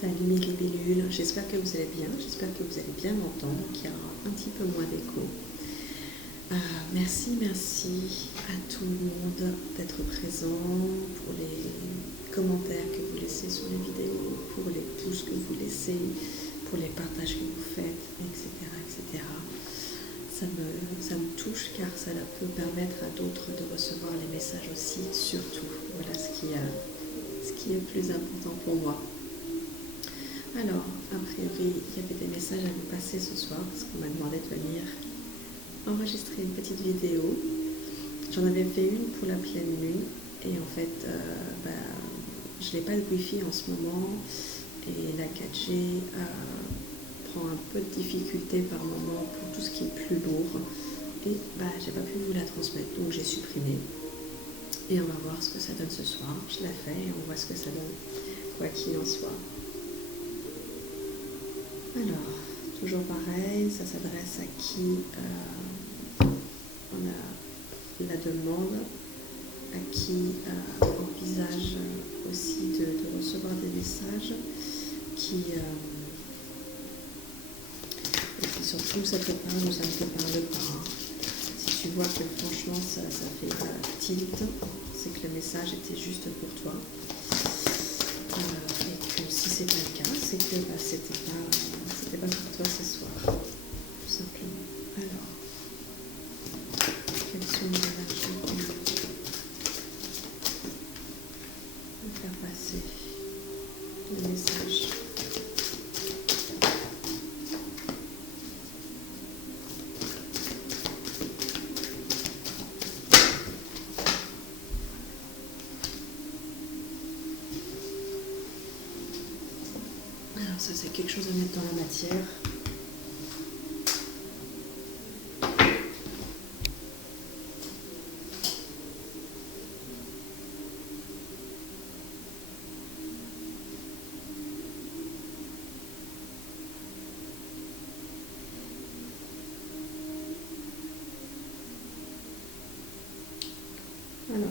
Salut mes libellules, j'espère que vous allez bien, j'espère que vous allez bien m'entendre, qu'il y aura un petit peu moins d'écho. Merci à tout le monde d'être présent, pour les commentaires que vous laissez sur les vidéos, pour les pouces que vous laissez, pour les partages que vous faites, etc. etc. Ça me touche car ça peut permettre à d'autres de recevoir les messages aussi, surtout. Voilà ce qui est le plus important pour moi. Alors, a priori, il y avait des messages à vous passer ce soir parce qu'on m'a demandé de venir enregistrer une petite vidéo. J'en avais fait une pour la pleine lune et en fait, je n'ai pas de wifi en ce moment et la 4G prend un peu de difficulté par moment pour tout ce qui est plus lourd et j'ai pas pu vous la transmettre, donc j'ai supprimé. Et on va voir ce que ça donne ce soir. Je la fais et on voit ce que ça donne, quoi qu'il en soit. Alors, toujours pareil, ça s'adresse à qui on a la demande, à qui envisage aussi de recevoir des messages, et puis surtout ça te parle ou ça ne te parle pas. Si tu vois que franchement ça fait tilt, c'est que le message était juste pour toi. Et que si c'est pas le cas, c'est que c'était pas pour toi ce soir, tout simplement. Alors, quelles sont les énergies qu'on va faire passer le message? Alors ça c'est quelque chose à mettre dans la matière. Alors,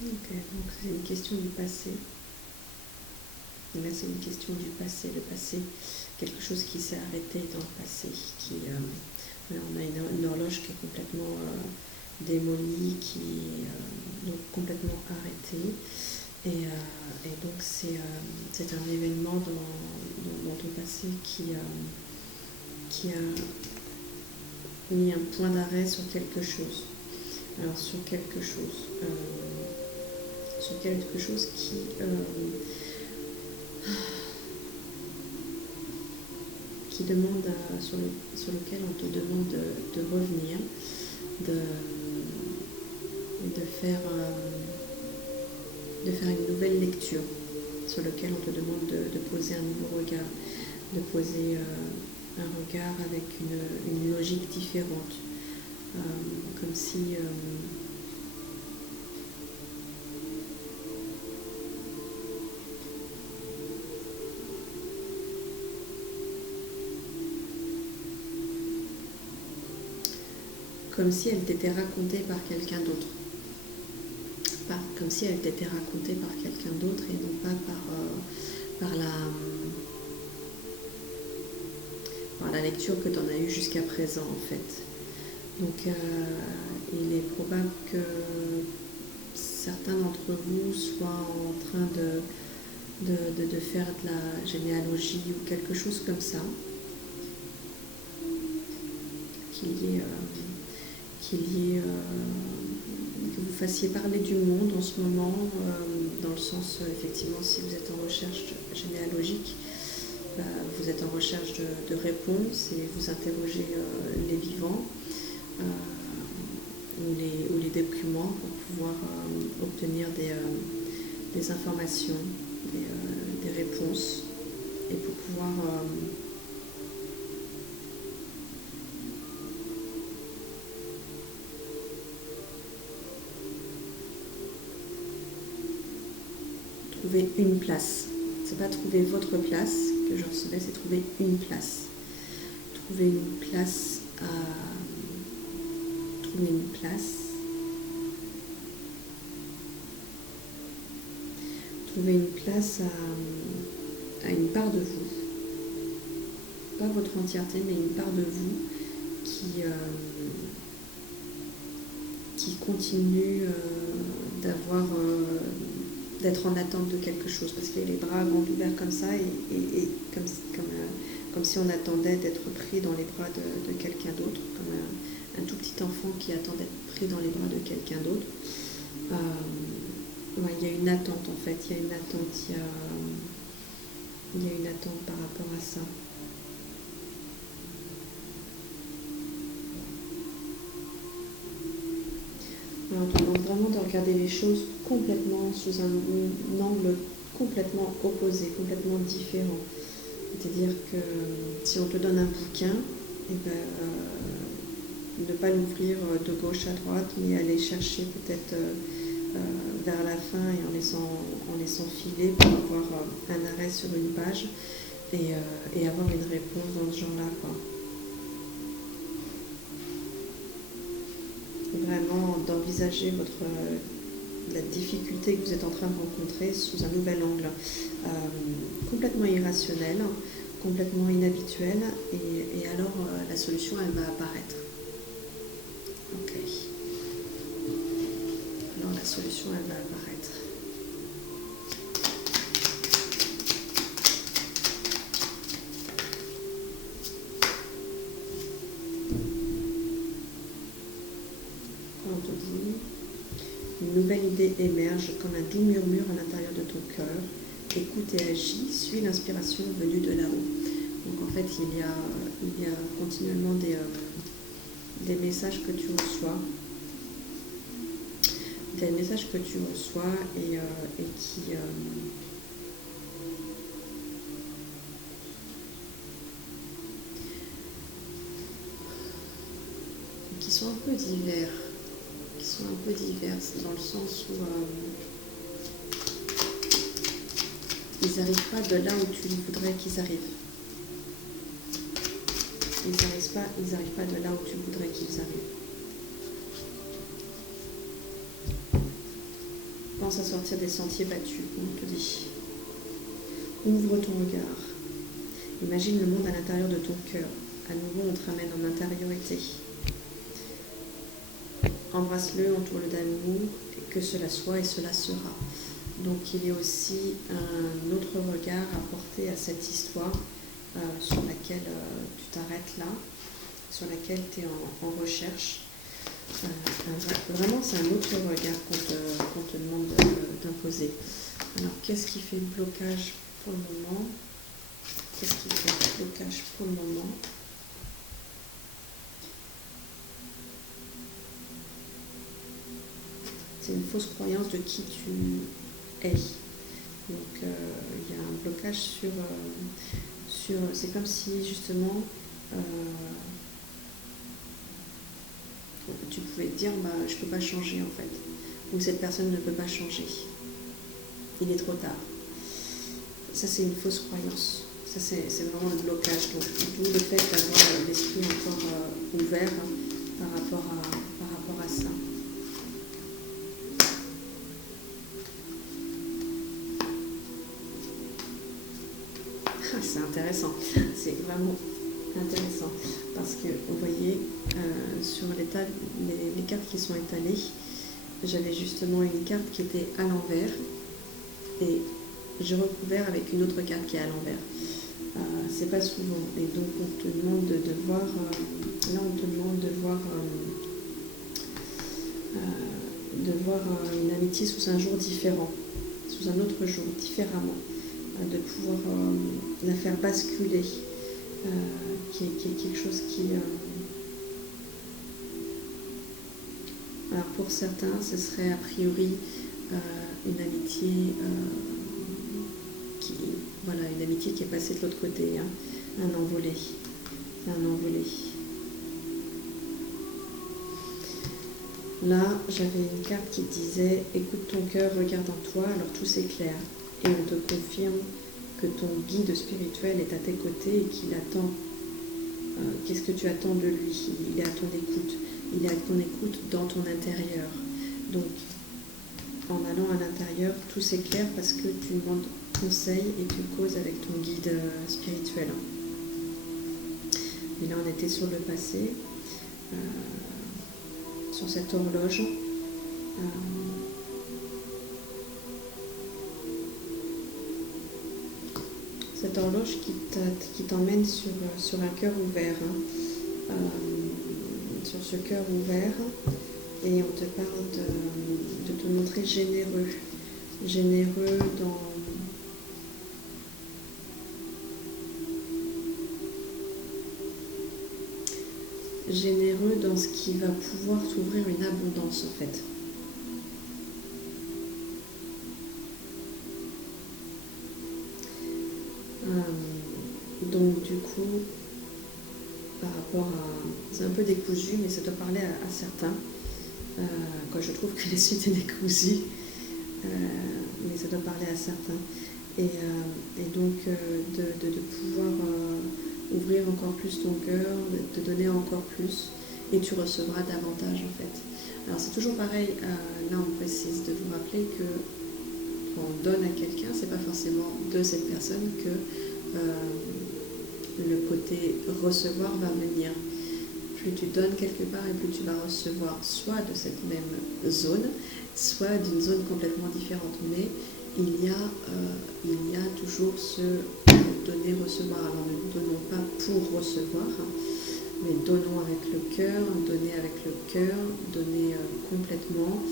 ok, donc c'est une question du passé. Et là c'est une question du passé, le passé, quelque chose qui s'est arrêté dans le passé, on a une horloge qui est complètement démolie, qui est donc complètement arrêtée. Et donc c'est un événement dans ton passé qui a mis un point d'arrêt sur quelque chose. Alors sur quelque chose qui demande, sur lequel on te demande de revenir, de faire une nouvelle lecture, sur lequel on te demande de poser un nouveau regard, de poser un regard avec une logique différente, comme si elle t'était racontée par quelqu'un d'autre. Comme si elle t'était racontée par quelqu'un d'autre et non pas par la lecture que tu en as eue jusqu'à présent en fait. Donc il est probable que certains d'entre vous soient en train de faire de la généalogie ou quelque chose comme ça, que vous fassiez parler du monde en ce moment, dans le sens, effectivement, si vous êtes en recherche généalogique, vous êtes en recherche de réponses et vous interrogez les vivants ou les documents pour pouvoir obtenir des informations, des réponses et pour pouvoir trouver une place. C'est pas trouver votre place que je recevais, c'est trouver une place. Trouver une place à... Trouver une place. Trouver une place à une part de vous. Pas votre entièreté, mais une part de vous qui continue d'être en attente de quelque chose, parce qu'il a les bras grands ouverts comme ça et comme si on attendait d'être pris dans les bras de quelqu'un d'autre, comme un tout petit enfant qui attend d'être pris dans les bras de quelqu'un d'autre. Ouais, il y a une attente en fait, il y a une attente par rapport à ça. Alors, on demande vraiment de regarder les choses complètement sous un angle complètement opposé, complètement différent. C'est-à-dire que si on te donne un bouquin, ne pas l'ouvrir de gauche à droite, mais aller chercher peut-être vers la fin et en laissant filer pour avoir un arrêt sur une page et avoir une réponse dans ce genre-là, quoi. Vraiment d'envisager la difficulté que vous êtes en train de rencontrer sous un nouvel angle, complètement irrationnel, complètement inhabituel, et alors la solution elle va apparaître. Ok. Alors la solution elle va apparaître. Une nouvelle idée émerge comme un doux murmure à l'intérieur de ton cœur. Écoute et agis, suis l'inspiration venue de là-haut. Donc en fait, il y a continuellement des messages que tu reçois. Des messages que tu reçois et qui sont un peu divers. Dans le sens où ils n'arrivent pas de là où tu voudrais qu'ils arrivent. Ils n'arrivent pas de là où tu voudrais qu'ils arrivent. Pense à sortir des sentiers battus, on te dit. Ouvre ton regard. Imagine le monde à l'intérieur de ton cœur. À nouveau, on te ramène en intériorité. Embrasse-le, entoure-le d'amour, et que cela soit et cela sera. Donc il y a aussi un autre regard à porter à cette histoire sur laquelle tu t'arrêtes là, sur laquelle tu es en recherche. Vraiment, c'est un autre regard qu'on te demande d'imposer. Alors, qu'est-ce qui fait blocage pour le moment? C'est une fausse croyance de qui tu es. Donc il y a un blocage sur c'est comme si justement tu pouvais te dire je peux pas changer en fait, ou cette personne ne peut pas changer, il est trop tard. Ça c'est une fausse croyance, ça c'est vraiment le blocage. Donc d'où le fait d'avoir l'esprit encore ouvert par rapport à ça. C'est intéressant, c'est vraiment intéressant parce que vous voyez sur les cartes qui sont étalées, j'avais justement une carte qui était à l'envers et j'ai recouvert avec une autre carte qui est à l'envers. C'est pas souvent, et donc on te demande de voir, là on te demande de voir une amitié sous un jour différent, sous un autre jour, différemment. De pouvoir la faire basculer, qui est quelque chose qui... Alors pour certains, ce serait a priori une amitié une amitié qui est passée de l'autre côté, hein, un envolé. Là, j'avais une carte qui disait « Écoute ton cœur, regarde en toi, alors tout s'éclaire ». et on te confirme que ton guide spirituel est à tes côtés et qu'il attend. Qu'est-ce que tu attends de lui? Il est à ton écoute. Il est à ton écoute dans ton intérieur. Donc, en allant à l'intérieur, tout s'éclaire parce que tu demandes conseil et tu causes avec ton guide spirituel. Et là, on était sur le passé, sur cette horloge. Cette horloge qui t'emmène sur un cœur ouvert, sur ce cœur ouvert, et on te parle de te montrer généreux dans ce qui va pouvoir t'ouvrir une abondance en fait. Donc du coup, par rapport à... C'est un peu décousu, mais ça doit parler à certains. Quand je trouve que les suites est décousue, mais ça doit parler à certains. Et donc de pouvoir ouvrir encore plus ton cœur, de te donner encore plus, et tu recevras davantage en fait. Alors c'est toujours pareil, là on précise de vous rappeler que quand on donne à quelqu'un, c'est pas forcément de cette personne que le côté recevoir va venir. Plus tu donnes quelque part et plus tu vas recevoir soit de cette même zone, soit d'une zone complètement différente. Mais il y a toujours ce donner-recevoir. Alors ne donnons pas pour recevoir, mais donnons avec le cœur, donner complètement,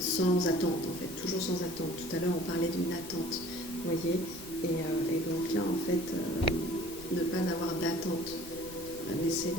sans attente en fait, toujours sans attente. Tout à l'heure on parlait d'une attente, vous voyez, et donc là en fait, ne pas avoir d'attente, laisser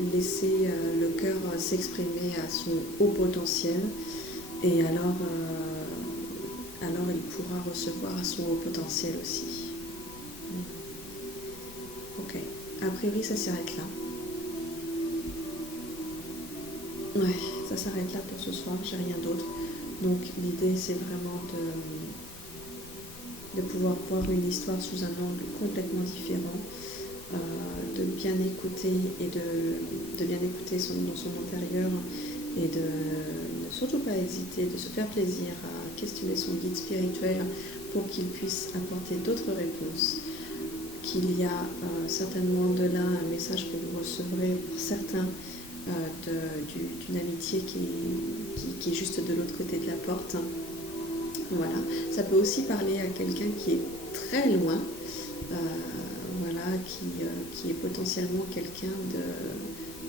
le cœur s'exprimer à son haut potentiel, et alors il pourra recevoir à son haut potentiel aussi. Ok, a priori ça s'arrête là. Ouais, ça s'arrête là pour ce soir, j'ai rien d'autre. Donc l'idée c'est vraiment de pouvoir voir une histoire sous un angle complètement différent, de bien écouter et de bien écouter dans son intérieur, et de ne surtout pas hésiter, de se faire plaisir à questionner son guide spirituel pour qu'il puisse apporter d'autres réponses. Qu'il y a certainement de là un message que vous recevrez pour certains, d'une amitié qui est juste de l'autre côté de la porte. Voilà. Ça peut aussi parler à quelqu'un qui est très loin, qui est potentiellement quelqu'un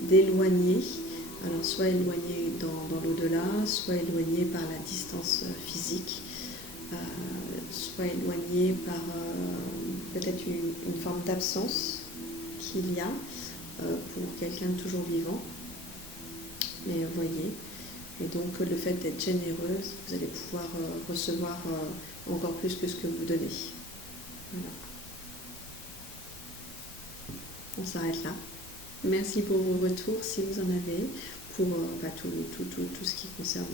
d'éloigné. Alors soit éloigné dans l'au-delà, soit éloigné par la distance physique, soit éloigné par peut-être une forme d'absence qu'il y a pour quelqu'un de toujours vivant. Mais vous voyez, et donc le fait d'être généreuse, vous allez pouvoir recevoir encore plus que ce que vous donnez. Voilà. On s'arrête là. Merci pour vos retours si vous en avez, pour tout ce qui concerne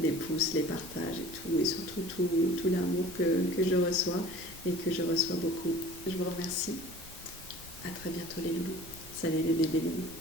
les pouces, les partages et tout, et surtout tout l'amour que je reçois et que je reçois beaucoup. Je vous remercie. À très bientôt les loulous. Salut les bébés loulous.